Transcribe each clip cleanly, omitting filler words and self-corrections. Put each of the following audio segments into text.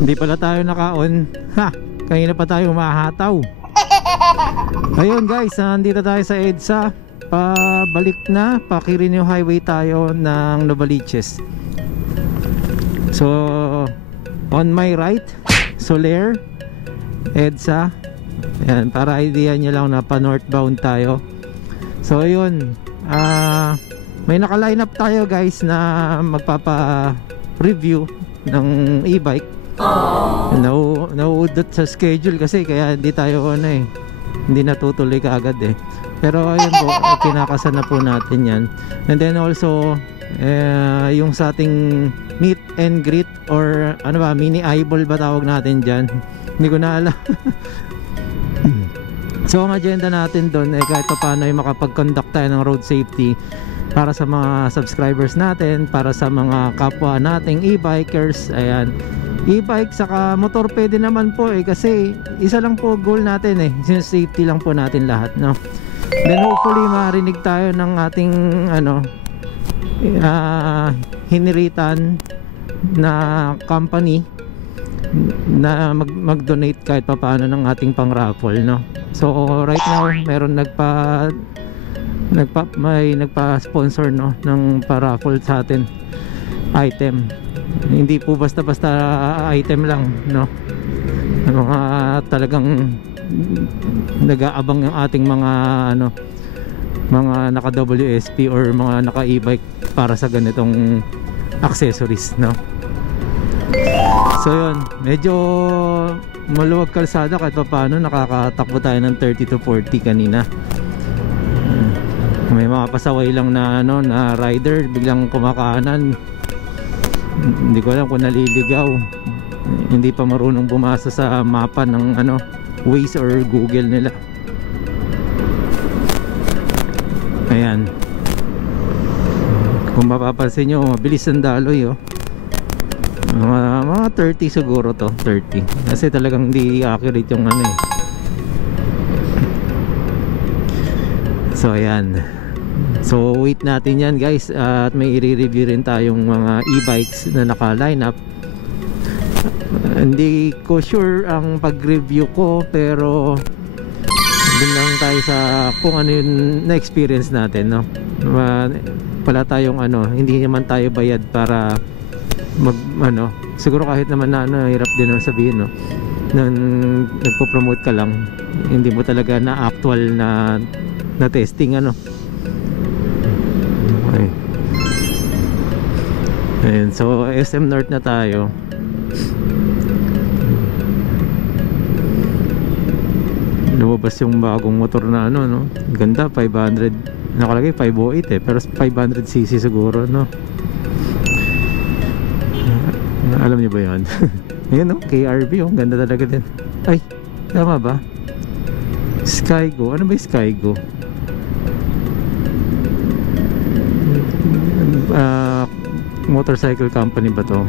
Hindi pala tayo naka-on. Ha! Kanina pa tayo mahataw. Ayun guys, nandito tayo sa EDSA. Pabalik na, pa Quirino Highway tayo ng Novaliches. So, on my right, Soler, EDSA. Ayan, para idea nyo lang na pa northbound tayo. So ayun, may naka-line up tayo guys na magpapa-review ng e-bike. Nauudot sa schedule kasi kaya hindi tayo hindi natutuloy kaagad eh. Pero ayun po, kinakasan na po natin yan. And then also yung sa ating meet and greet or ano ba, mini eyeball ba tawag natin dyan, hindi ko na alam. So ang agenda natin doon kahit pa paano ay makapag-conduct tayo ng road safety para sa mga subscribers natin, para sa mga kapwa nating e-bikers. Ayan, e-bike saka motor pwede naman po kasi isa lang po goal natin yung safety lang po natin lahat, no? Then hopefully marinig tayo ng ating hiniritan na company na mag-donate kahit pa paano ng ating pang-raffle, no? So right now meron may nagpa-sponsor, no, ng pa-raffle sa atin item. Hindi po basta-basta item lang, no? Mga talagang nag-aabang yung ating mga mga naka WSP or mga naka e-bike para sa ganitong accessories, no? So yun, medyo maluwag kalsada kahit pa paano, nakakatakbo tayo ng 30 to 40 kanina. May mga pasaway lang na na rider biglang kumakanan. Hindi ko alam kung naliligaw, hindi pa marunong bumasa sa mapa ng Waze or Google nila. Ayan, kung mapapansin nyo, mabilis ang daloy, mga 30 siguro to, 30 kasi talagang hindi accurate yung So ayan, so wait natin yan guys, at may i-review rin tayong mga e-bikes na naka-line up. Hindi ko sure ang pag-review ko, pero dun lang tayo sa kung ano yung na-experience natin, no? Pala tayong hindi naman tayo bayad para siguro kahit naman na hirap din sabihin, no, nang nagpo-promote ka lang, hindi mo talaga na actual na testing, okay. Ayun, so SM North na tayo. Lumabas yung bagong motor na no, ganda, 500 nakalagay, 508 pero 500cc siguro, no? Alam niyo ba yun? Ayan, no? KRV, ganda talaga din. Ay, tama ba? Skygo, ano ba yung Skygo? Motorcycle company ba to?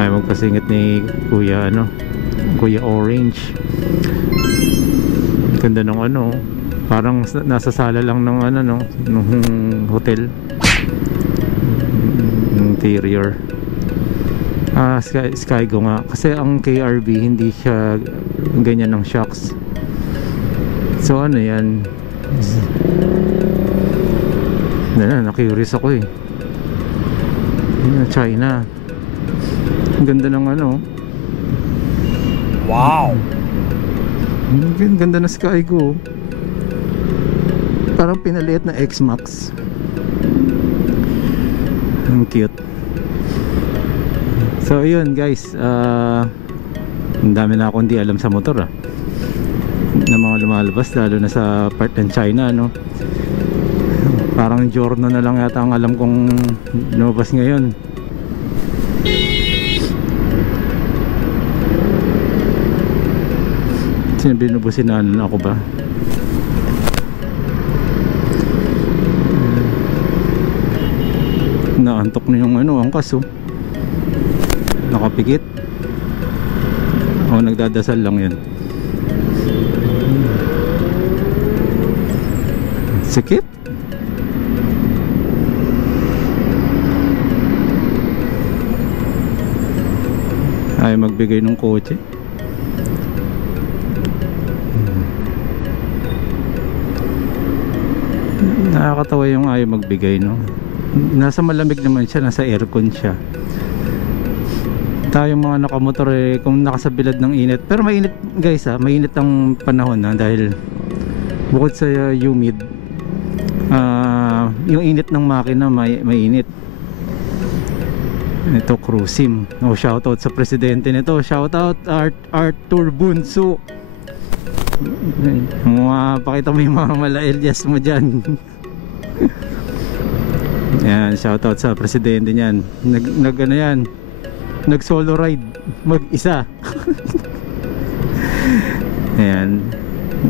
Ay, magpasingit ni Kuya Kuya Orange. Ganda ng parang nasa sala lang ng ng hotel. Interior. Skygo nga. Kasi ang KRV hindi siya ganyan ng shocks. So yan? Na-curious ako China. Ang ganda ng wow. Ang ganda na Skygo. Parang pinaliit na X-Max. Ang cute. So yun guys, ang dami na akong di alam sa motor na mga lumalabas, lalo na sa part ng China, parang Giorno na lang yata ang alam kong lumabas ngayon. Binubusinan ako ba? Naantok na yung angkas, nakapikit. Nagdadasal lang yun. Sikip. Ay magbigay ng kotse. Nakakatawa yung ayaw magbigay, no? Nasa malamig naman siya, nasa aircon siya. Tayo mga nakamotor kung nakasabilad ng init. Pero mainit guys, mainit ang panahon dahil bukod sa humid, yung init ng makina mainit. Ito cruising. Shoutout sa presidente nito. Shoutout Arthur Bunso. Pakita mo yung mga mala-Elias mo dyan. Yan, shoutout sa presidente niyan. Ano yan, nag solo ride mag-isa. Ayan,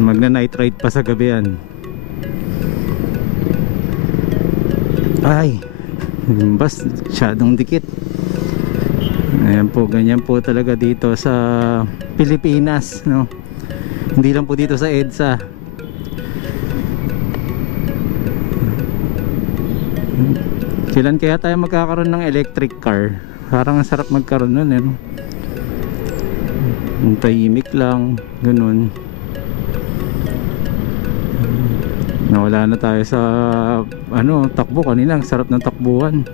magna night ride pa sa gabi yan. Ay, bas, masyadong dikit. Ayan po, ganyan po talaga dito sa Pilipinas, no? Hindi lang po dito sa EDSA. Kailan kaya tayo magkakaroon ng electric car? Parang ang sarap magkaroon nun, no? Ang tahimik lang, ganun. Nawala na tayo sa takbo kanina. Ang sarap ng takbuhan.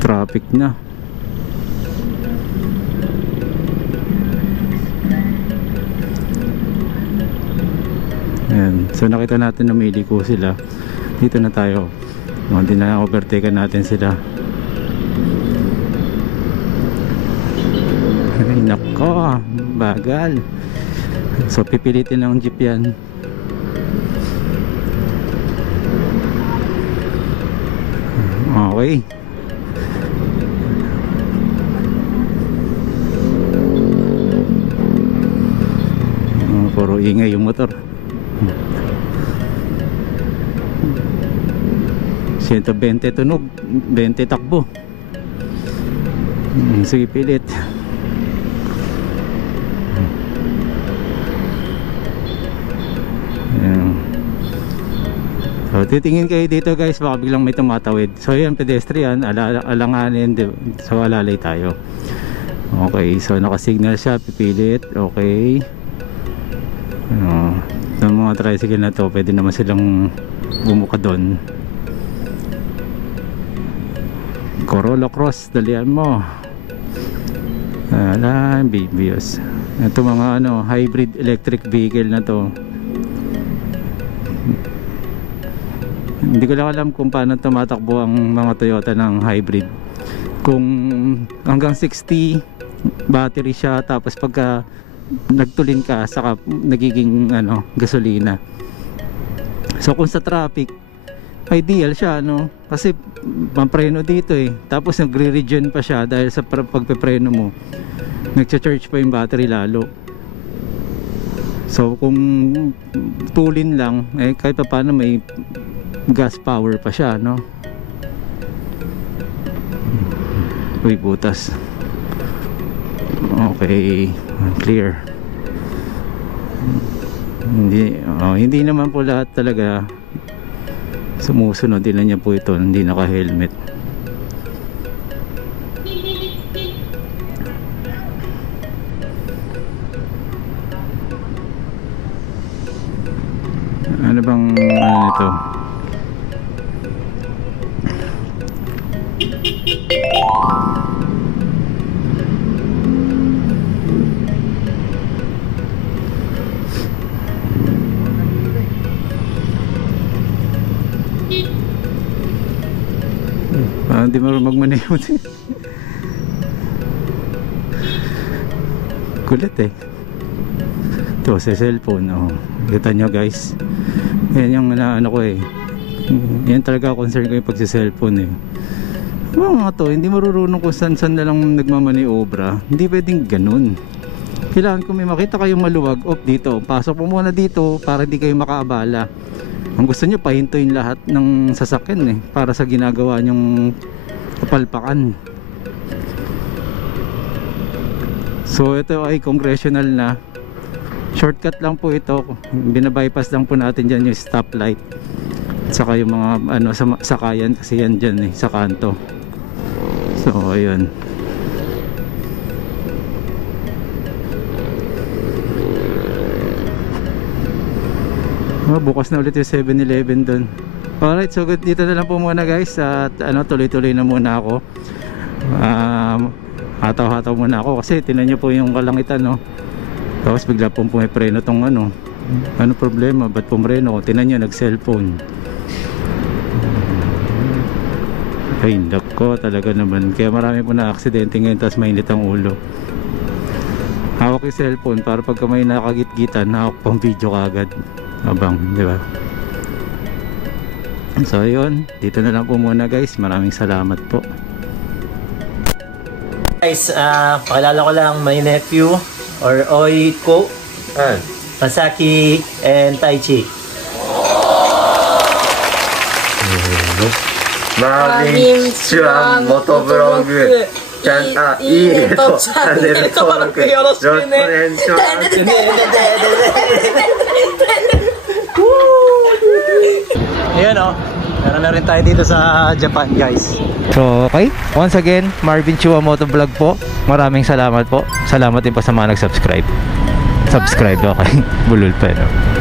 Traffic na. Ayan. So nakita natin na may liko sila. Dito na tayo. Hindi na overtaken natin sila. Ay nako, bagal. So pipilitin ng jeep yan. Okay. Puro ingay yung motor. 120 tunog, 20 takbo. Sige, pilit. Ayan. So titingin kayo dito guys, baka biglang may tumatawid. So yan, pedestrian, alanganin, so alalay tayo. Okay, so nakasignal siya, pipilit. Okay. Ng mga tricycle na to, pwede naman silang bumuka doon. Corolla Cross, dalian mo. Bibios. Ito mga hybrid electric vehicle na to. Hindi ko lang alam kung paano tumatakbo ang mga Toyota ng hybrid. Kung hanggang 60 battery siya, tapos pagka nagtulin ka saka nagiging gasolina. So kung sa traffic, ideal siya, kasi pampreno dito tapos nagre-regen pa siya dahil sa pagpepreno mo, nagcha-charge pa yung battery lalo. So kung tulin lang, kahit pa paano may gas power pa siya, Uy, butas. Okay, clear. Hindi naman po lahat talaga sumusunod. Ilan niya po ito hindi naka-helmet. Ano bang nito? Hindi marunong magmaneho. Kulit ito sa cellphone. Kita nyo guys, yan yung ano ko yan talaga concern ko yung pag sa cellphone mga to, hindi marunong kung saan na lang nagmamaniobra. Hindi pwedeng ganun. Kailangan kung may makita kayong maluwag, dito, pasok po muna dito para hindi kayo makaabala. Ang gusto nyo, pahintuin lahat ng sasakyan para sa ginagawa nyong kapalpakan. So ito ay congressional na. Shortcut lang po ito. Binabypass lang po natin dyan yung stoplight. At saka yung mga sakayan kasi yan dyan sa kanto. So ayun. Bukas na ulit yung 7-Eleven doon. Alright, so dito na lang po muna guys. At tuloy-tuloy na muna ako. Hataw-hataw muna ako kasi tinan nyo po yung kalangitan, no? Tapos bigla pong pumipreno tong ano problema, ba't pumreno? Tinan nyo, nag-cellphone. Ay, nako, talaga naman. Kaya marami po na aksidente ngayon, tapos mainit ang ulo. Hawak yung cellphone para pagka may nakagit-gitan, hawak pang video kagad. Abang, di ba? So ayun, dito na lang po muna guys. Maraming salamat po. Guys, pakilala ko lang my nephew or Oiko, Masaki and Taichi. Marvin Chua Motovlog いいねとチャンネル登録よろしくね。Ayan o, meron na rin tayo dito sa Japan guys. So okay, once again, Marvin Chua Motovlog po. Maraming salamat po. Salamat din po sa mga nag-subscribe. Subscribe, okay. Bulol pa, no?